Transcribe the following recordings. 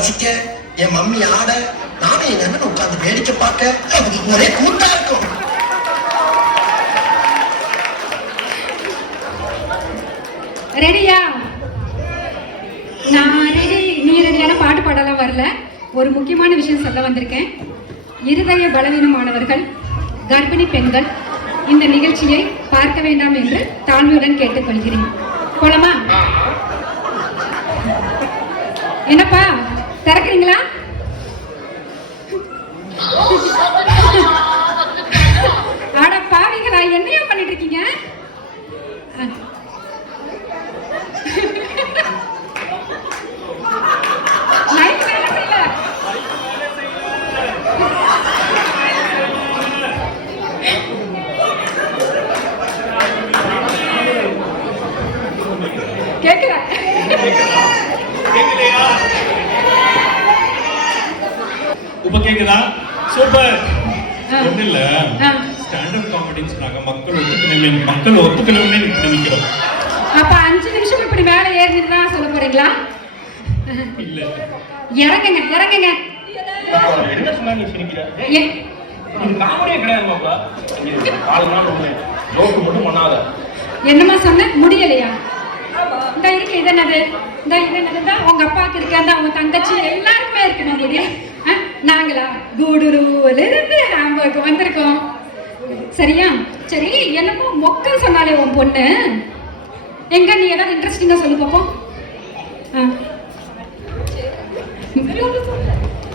வாசிக்க என் மம்மி ஆட நானும் எங்க அண்ணன் உட்கார்ந்து வேடிக்கை பார்க்க ஒரே கூட்டா இருக்கும். ரெடியா? நான் ரெடி. நீ ரெடியான பாட்டு பாடலாம் வரல. ஒரு முக்கியமான விஷயம் சொல்ல வந்திருக்கேன். இருதய பலவீனமானவர்கள் கர்ப்பிணி பெண்கள் இந்த நிகழ்ச்சியை பார்க்க வேண்டாம் என்று தாழ்மையுடன் கேட்டுக்கொள்கிறேன். போலாமா? என்னப்பா? திறக்கிறீங்களா? சூப்பர். ஒண்ணு இல்ல ஆ. ஸ்டாண்டர்ட் காமெடின்னு சொன்னாங்க. மக்கள் ஒத்துக்கணும் மக்கள் ஒத்துக்கணும்னே நினைக்கிறோம் அப்ப அஞ்சு நிமிஷம் இப்படி மேல ஏறிட்டு தான் சொல்ல போறீங்களா? இல்ல. இறங்குங்க இறங்குங்க. என்ன சொன்னாங்க சிரிக்கிற எ- இது காமெடியே கிடையாது மாப்ள நாலு நாள் ஒண்ணு ஜோக்கு மட்டும் பண்ணாத. என்னம்மா சொன்ன? முடியலையா? இந்த இருக்கு இது என்னது? இந்த இது என்னது? உங்க அப்பாவுக்கு இருக்கு அந்த உங்க தங்கச்சி எல்லாருக்குமே இருக்குமா முடி ஆ, நாங்களா? கூடுருல இருந்து ஹாம்பர்க் வந்திருக்கோம். சரியா? சரி என்னமோ மொக்க சொன்னாலே உன் பொண்ணு. எங்க நீ ஏதாவது இன்ட்ரெஸ்டிங்கா சொல்லு பாப்போம். ஆ.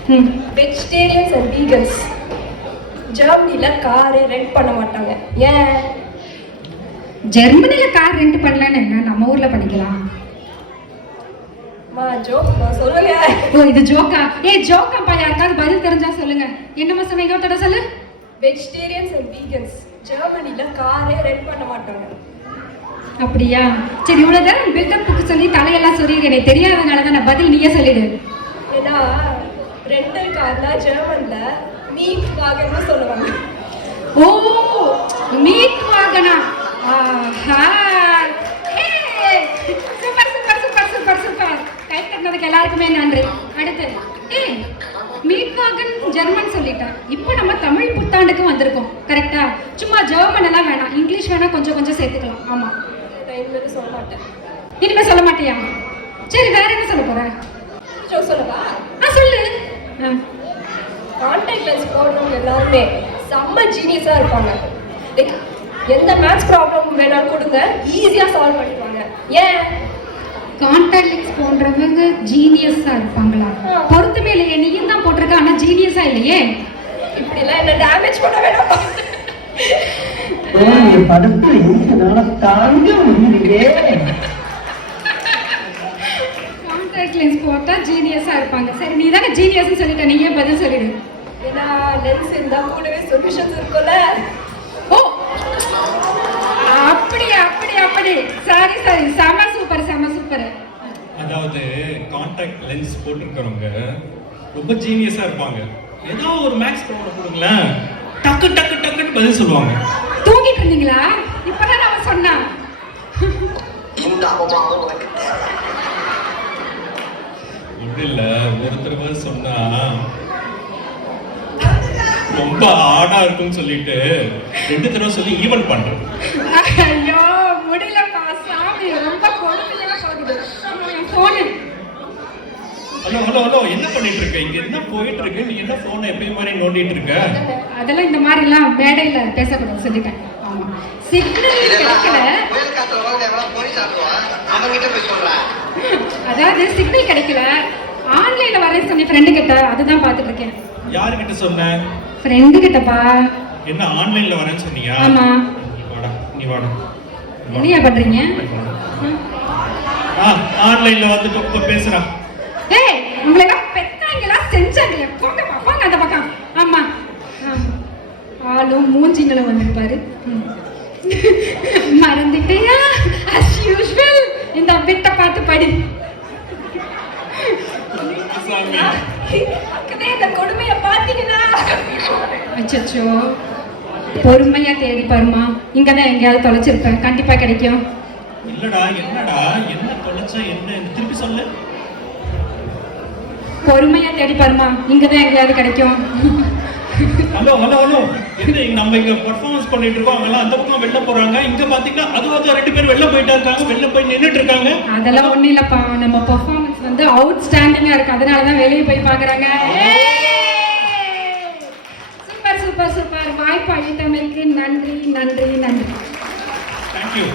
ம். வெஜிடேரியன்ஸ் அண்ட் வீகன்ஸ் ஜெர்மனியில் காரே ரெண்ட் பண்ண மாட்டாங்க. ஏன்? ஜெர்மனில கார் ரெண்ட் பண்ணலன்னு என்ன? நம்ம ஊர்ல பண்ணிக்கலாம். ஓ இது ஜோக்கா ஏய் ஜோக்காப்பா யாருக்காவது பதில் தெரிஞ்சா சொல்லுங்க. என்னம்மா சொன்ன இன்னொருத்தட சொல்லு. வெஜிடேரியன்ஸ் அண்ட் வீகன்ஸ் ஜெர்மனியில் காரே ரெண்ட் பண்ண மாட்டாங்க. அப்படியா? சரி இவ்வளவு நேரம் பில்டப்புக்கு சொல்லி தலையெல்லாம் சொல்லிடு எனக்கு தெரியாதனால தான் நான் பதில் நீயே சொல்லிடு. ஏன்னா ரெண்டல் கார்னா ஜெர்மனில் மீட் வாகன்னு சொல்லுவாங்க. ஓ மீட் வாகனா ஆஹா ஏய், super super super super super கை எல்லாருக்குமே நன்றி. அடுத்து ஏ மீட் ஜெர்மன் சொல்லிட்டேன் இப்போ நம்ம தமிழ் புத்தாண்டுக்கு வந்திருக்கோம் கரெக்டா சும்மா ஜெர்மன் எல்லாம் வேணாம் இங்கிலீஷ் வேணா கொஞ்சம் கொஞ்சம் சேர்த்துக்கலாம். ஆமா. நான் சொல்ல மாட்டேன் இனிமே சொல்ல மாட்டியா? சரி வேற என்ன சொல்ல போற? ஜோக் சொல்லவா ஆ. சொல்லு கான்டாக்ட் லென்ஸ் போடுறவங்க எல்லாருமே செம்ம ஜீனியஸாக இருப்பாங்க. லைக் எந்த மேத்ஸ் ப்ராப்ளம் வேணாலும் கொடுங்க ஈஸியாக சால்வ் பண்ணிடுவாங்க. ஏன்? கான்டாக்ட் லென்ஸ் போன்றவங்க ஜீனியஸா இருப்பாங்களா? ஆ. பொருத்தமே இல்லையே நீயும் தான் போட்டிருக்க ஆனா ஜீனியஸா இல்லையே? இப்படிலாம் என்ன டேமேஜ் பண்ண வேணாம். படுத்து என்னால தாங்க முடியலையே கான்டாக்ட் லென்ஸ் போட்டா ஜீனியஸா இருப்பாங்க. சரி நீ தானே ஜீனியஸ்னு சொல்லிட்ட நீயே பதில் சொல்லிடு. ஏன்னா லென்ஸ் இருந்தால் கூடவே சொல்யூஷன்ஸ் இருக்கும்ல. ஓ அப்படி அப்படி அப்படி. சாரி சாரி செம அதாவது காண்டாக்ட் லென்ஸ் போட்டிருக்கிறவங்க ரொம்ப ஜீனியஸா இருப்பாங்க. ஏதாவது ஒரு மேக்ஸ் ப்ராப்ளம் கொடுங்களேன். டக்கு டக்கு டக்குன்னு பதில் சொல்லுவாங்க. தூங்கிட்டு இருந்தீங்களா? இப்பதான் உனக்கு தேவை. ஒன்றும் இல்ல. ஒரு தடவை சொன்னா ரொம்ப ஆடா இருக்கும்னு சொல்லிட்டு ரெண்டு தடவை சொல்லி ஈவன் பண்றேன் ஐயோ முடியலப்பா சாமி ரொம்ப கொடுமையா போகுது போனு ஹலோ ஹலோ ஹலோ என்ன பண்ணிட்டு இருக்க இங்க என்ன போயிட்டு இருக்கு நீ என்ன போனை எப்பயும் மாதிரி நோண்டிட்டு இருக்க அதெல்லாம் இந்த மாதிரிலாம் மேடையில பேசக்கூடாது சொல்லிட்டேன். ஆமா. சிக்னல் கிடைக்கல. அதாவது சிக்னல் கிடைக்கல. ஆன்லைன்ல வரேன் சொன்னேன் ஃப்ரெண்டு கிட்ட அதுதான் பார்த்துட்டு இருக்கேன் சொன்ன? ஃப்ரெண்டு கிட்டப்பா? என்ன ஆன்லைன்ல வரேன்னு சொன்னியா? ஆமா. வாடா நீ வாடா. என்னையா பண்றீங்க? ஆ ஆன்லைன்ல வந்துட்டு இப்ப பேசுறா. ஏய் உங்களை பெத்தாங்களா செஞ்சாங்களே போங்கப்பா போங்க அந்த பக்கம். ஆமா. ஆளும் மூஞ்சிங்களும் வந்திருப்பாரு. மறந்துட்டியா? As usual. இந்த பிட்ட பார்த்து படி. இந்த கொடுமையை பார்த்தீங்கன்னா. அச்சச்சோ. பொறுமையா தேடி பாருமா. இங்கதான் எங்கேயாவது தொலைச்சிருப்பேன். கண்டிப்பா கிடைக்கும். இல்லடா என்னடா? என்ன தொலைச்சா என்ன? திருப்பி சொல்லு. பொறுமையா தேடி பாருமா. இங்கதான் எங்கேயாவது கிடைக்கும். Hello hello hello. என்ன இங்க நம்ம இங்க பர்ஃபார்மன்ஸ் பண்ணிட்டு இருக்கோம். அவங்க எல்லாம் அந்த பக்கம் வெளில போறாங்க. இங்க பாத்தீங்கன்னா அது வந்து ரெண்டு பேரும் வெளில போயிட்டா இருக்காங்க. வெளில போய் நின்னுட்டு இருக்காங்க. அதெல்லாம் ஒண்ணும் இல்லப்பா. நம்ம பெர்ஃபார்மன்ஸ் வந்து அவுட் ஸ்டாண்டிங்கா இருக்கு. அதனால தான் வெளியே போய் பாக்குறாங்க. சூப்பர் சூப்பர் சூப்பர் வாய்ப்பு அளித்தமைக்கு நன்றி நன்றி நன்றி. தேங்க்யூ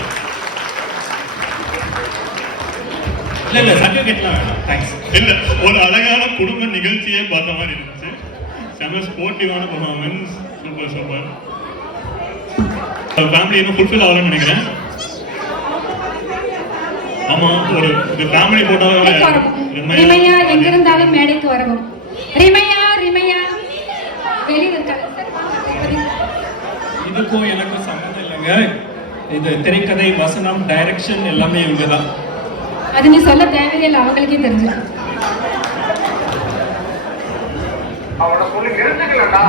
இல்ல இல்ல சர்டிபிகேட்லாம் வேணாம். தேங்க்ஸ் இல்ல ஒரு அழகான குடும்ப நிகழ்ச்சியே பார்த்த மாதிரி இருந்துச்சு. செம ஸ்போர்ட்டிவான பர்ஃபார்மன்ஸ் சூப்பர் சூப்பர் ஃபேமிலி இன்னும் ஃபுல்ஃபில் ஆகலன்னு நினைக்கிறேன். ஆமா ஒரு இது ஃபேமிலி. போட்டாலும் ரிமையா எங்க இருந்தாலும் மேடைக்கு வரவும் ரிமையா ரிமையா. வெளியில் இருக்காங்க இதுக்கும் எனக்கும் சம்மந்தம் இல்லைங்க. இது திரைக்கதை வசனம் டைரக்ஷன் எல்லாமே இவங்க தான் அது நீ சொல்ல தேவையில்லை அவங்களுக்கே தெரிஞ்சு அவனை சொல்லி நிறுத்துக்கலடா.